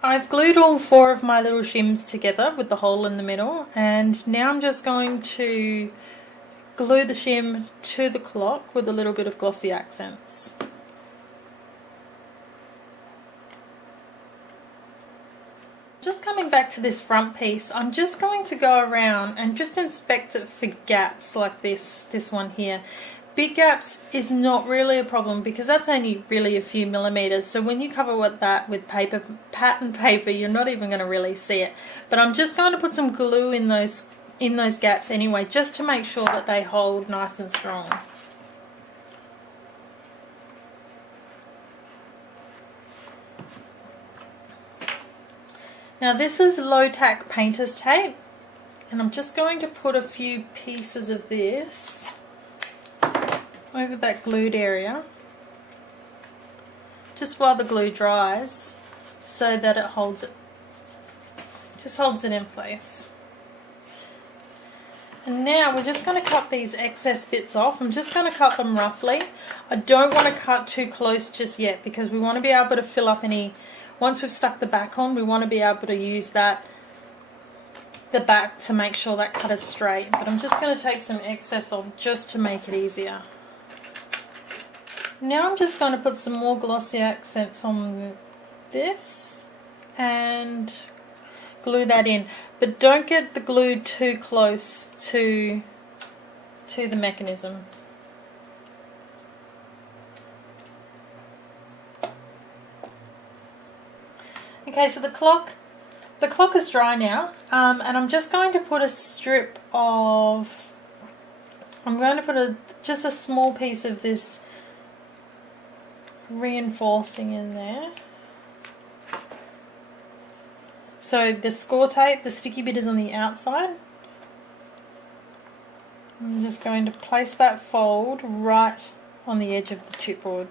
I've glued all 4 of my little shims together with the hole in the middle, and now I'm just going to glue the shim to the clock with a little bit of glossy accents. Just coming back to this front piece, I'm just going to go around and just inspect it for gaps like this one here. Big gaps is not really a problem because that's only really a few millimeters, so when you cover that with pattern paper, you're not even going to really see it. But I'm just going to put some glue in those gaps anyway, just to make sure that they hold nice and strong. Now this is low tack painter's tape, and I'm just going to put a few pieces of this over that glued area just while the glue dries, so that it holds it, just holds it in place. And now we're just going to cut these excess bits off. I'm just going to cut them roughly. I don't want to cut too close just yet because we want to be able to fill up any, once we've stuck the back on, we want to be able to use the back to make sure that cut is straight. But I'm just going to take some excess off just to make it easier. Now I'm just going to put some more glossy accents on this and glue that in. But don't get the glue too close to the mechanism. Okay, so the clock is dry now, and I'm just going to put a strip of, I'm going to put just a small piece of this reinforcing in there. So the score tape, the sticky bit is on the outside. I'm just going to place that fold right on the edge of the chipboard.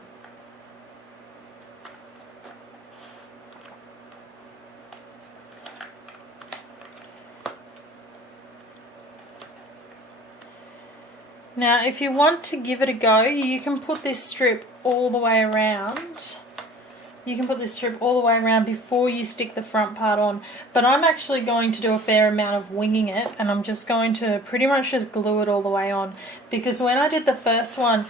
Now if you want to give it a go, you can put this strip all the way around. You can put this strip all the way around before you stick the front part on. But I'm actually going to do a fair amount of winging it, and I'm just going to pretty much just glue it all the way on. Because when I did the first one,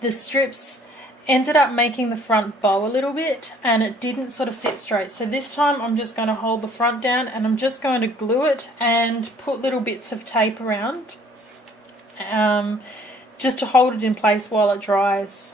the strips ended up making the front bow a little bit, and it didn't sort of sit straight. So this time I'm just going to hold the front down, and I'm just going to glue it and put little bits of tape around. Just to hold it in place while it dries.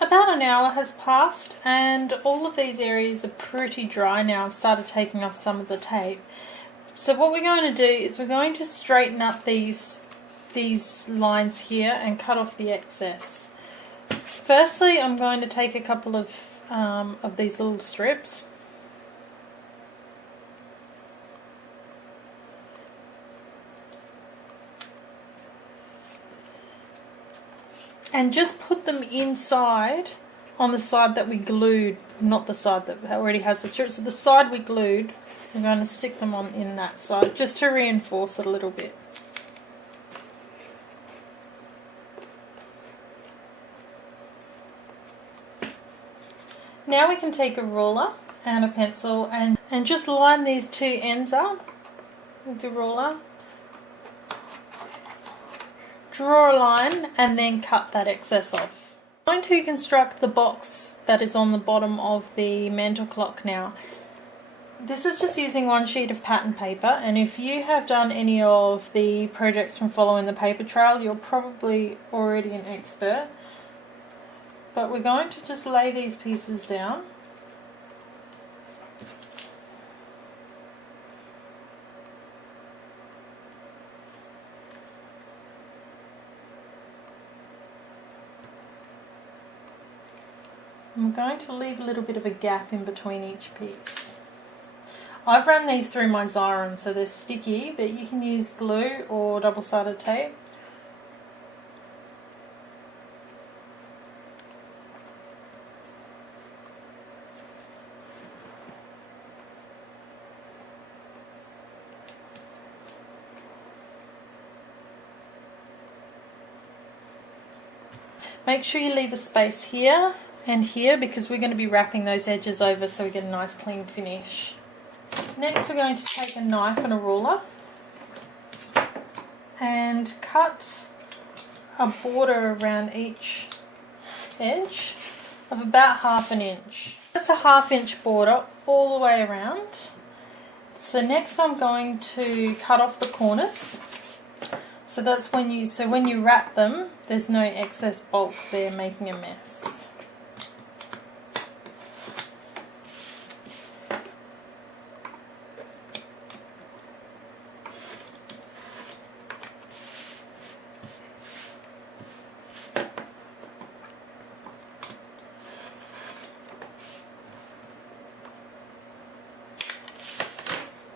About an hour has passed, and all of these areas are pretty dry now. I've started taking off some of the tape. So what we're going to do is we're going to straighten up these lines here and cut off the excess. Firstly, I'm going to take a couple of these little strips. And just put them inside on the side that we glued, not the side that already has the strips. So the side we glued, I'm going to stick them on in that side just to reinforce it a little bit. Now we can take a ruler and a pencil, and just line these two ends up with the ruler. Draw a line and then cut that excess off. I'm going to construct the box that is on the bottom of the mantle clock now. This is just using one sheet of pattern paper, and if you have done any of the projects from following the paper trail, you're probably already an expert. But we're going to just lay these pieces down. I'm going to leave a little bit of a gap in between each piece. I've run these through my Xyron, so they're sticky, but you can use glue or double-sided tape. Make sure you leave a space here and here because we're going to be wrapping those edges over so we get a nice clean finish. Next we're going to take a knife and a ruler and cut a border around each edge of about 1/2 inch. That's a 1/2 inch border all the way around. So next I'm going to cut off the corners. So that's when you wrap them, there's no excess bulk there making a mess.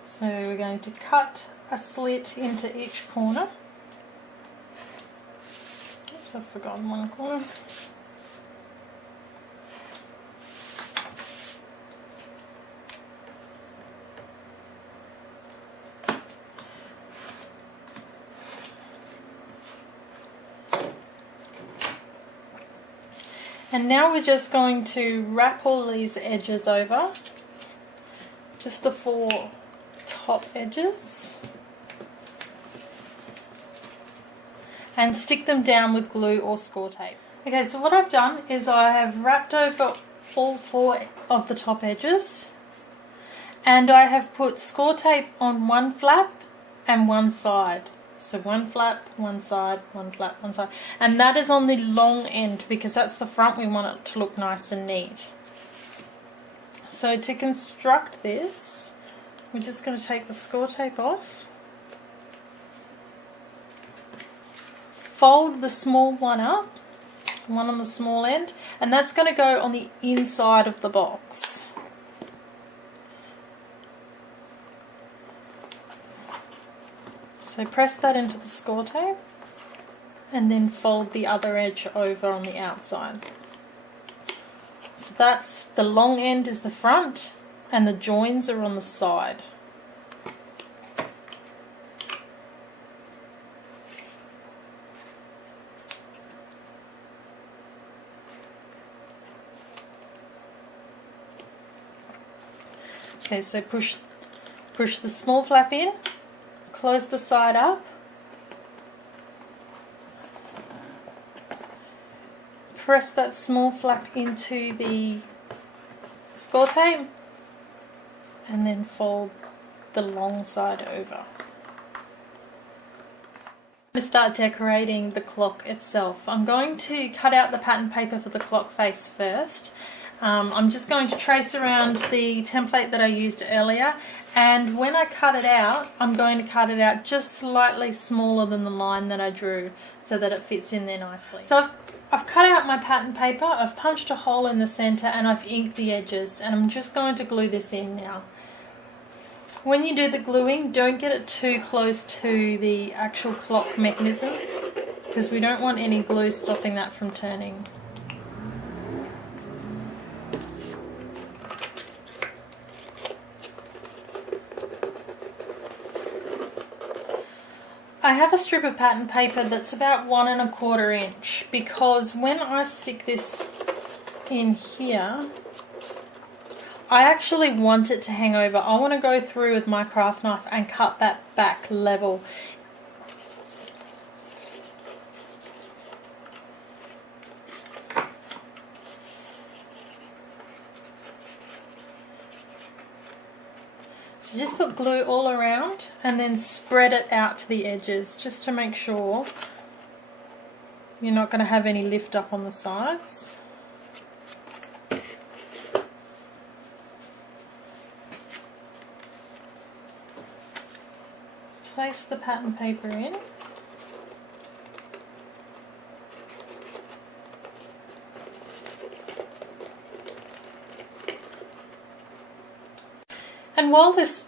So we're going to cut a slit into each corner. Oops, I've forgotten one corner. And now we're just going to wrap all these edges over, just the 4 top edges, and stick them down with glue or score tape. Okay, so what I've done is I have wrapped over all 4 of the top edges, and I have put score tape on one flap and one side. So one flap, one side, one flap, one side. And that is on the long end because that's the front. We want it to look nice and neat. So to construct this, we're just going to take the score tape off. Fold the small one up, one on the small end, and that's going to go on the inside of the box. So press that into the score tape and then fold the other edge over on the outside. So that's the long end is the front and the joins are on the side. Okay, so push the small flap in. Close the side up, press that small flap into the score tape, and then fold the long side over. I'm going to start decorating the clock itself. I'm going to cut out the pattern paper for the clock face first. I'm just going to trace around the template that I used earlier, and when I cut it out, I'm going to cut it out just slightly smaller than the line that I drew so that it fits in there nicely. So I've cut out my pattern paper, I've punched a hole in the center, and I've inked the edges, and I'm just going to glue this in now. When you do the gluing, don't get it too close to the actual clock mechanism because we don't want any glue stopping that from turning. I have a strip of pattern paper that's about 1 1/4 inch because when I stick this in here, I actually want it to hang over. I want to go through with my craft knife and cut that back level. So just put glue all around and then spread it out to the edges just to make sure you're not going to have any lift up on the sides. Place the pattern paper in. And while this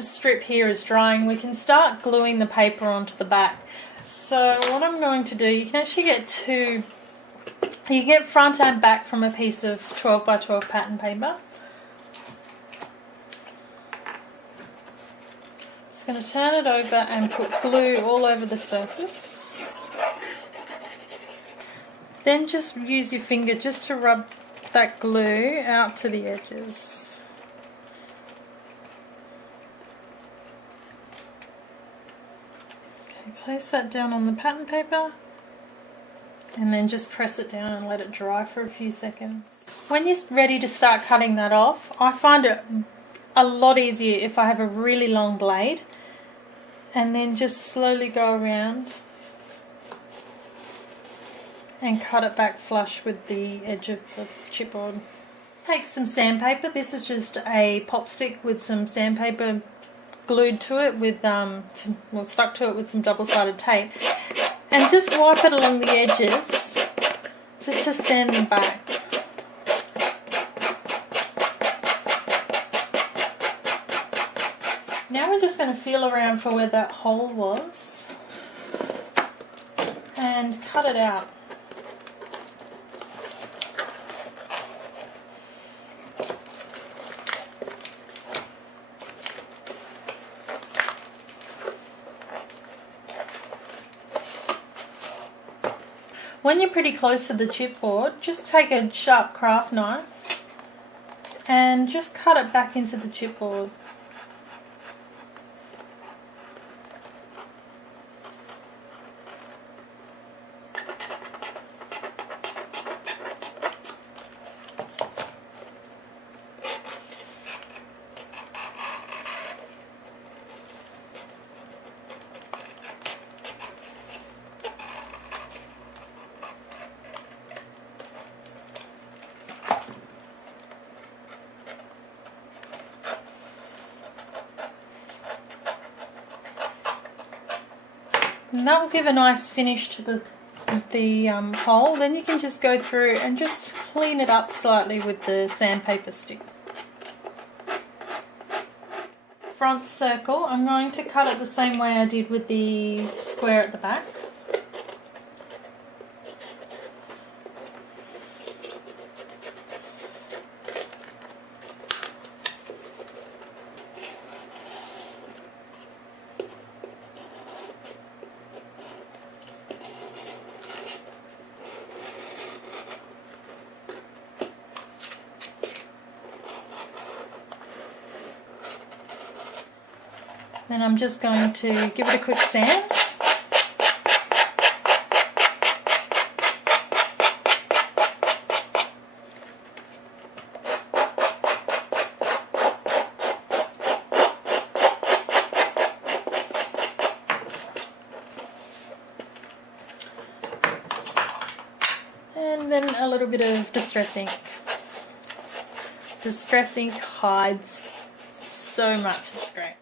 strip here is drying, we can start gluing the paper onto the back. So what I'm going to do, you can actually get two, you can get front and back from a piece of 12 by 12 pattern paper. Just going to turn it over and put glue all over the surface. Then just use your finger just to rub that glue out to the edges. Place that down on the pattern paper and then just press it down and let it dry for a few seconds. When you're ready to start cutting that off, I find it a lot easier if I have a really long blade, and then just slowly go around and cut it back flush with the edge of the chipboard. Take some sandpaper. This is just a pop stick with some sandpaper glued to it with, well, stuck to it with some double-sided tape, and just wipe it along the edges just to sand them back. Now we're just going to feel around for where that hole was and cut it out. When you're pretty close to the chipboard, just take a sharp craft knife and just cut it back into the chipboard. And that will give a nice finish to the hole. Then you can just go through and just clean it up slightly with the sandpaper stick. Front circle, I'm going to cut it the same way I did with the square at the back. Then I'm just going to give it a quick sand. And then a little bit of distress ink. Distress ink hides so much, it's great.